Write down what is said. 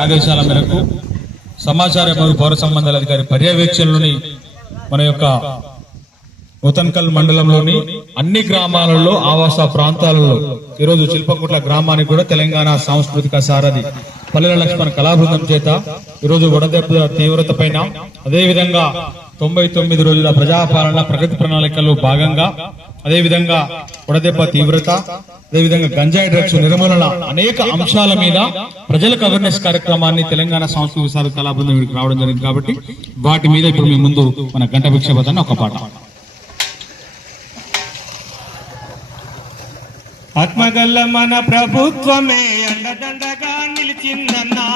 ఆదేశాల మేరకు సమాచార మరియు పౌర సంబంధాల అధికారి పర్యవేక్షణలోని మన యొక్క నూతన్కల్ మండలంలోని అన్ని గ్రామాలలో ఆవాస ప్రాంతాలలో ఈరోజు చిల్పకుట్ల గ్రామానికి కూడా తెలంగాణ సాంస్కృతిక సారథి పల్లెల లక్ష్మణ కళాబృందం చేత ఈరోజు వడదెబ్బ తీవ్రత పైన అదేవిధంగా 99 రోజుల ప్రజాపాలన ప్రగతి ప్రణాళికలో భాగంగా అదేవిధంగా వడదెబ్బ తీవ్రత అదేవిధంగా గంజాయి డ్రగ్స్ నిర్మూలన అనేక అంశాల మీద ప్రజలకు అవేర్నెస్ కార్యక్రమాన్ని తెలంగాణ సాంస్కృతిక సారథి కళాబృందం ఇక్కడికి రావడం జరిగింది కాబట్టి వాటి మీద ఇప్పుడు మీ ముందు మన గంట భిక్షపతాన్ని ఒక పాట. ఆత్మగల్ల మన ప్రభుత్వమే అండదండగా నిలిచిందన్నా.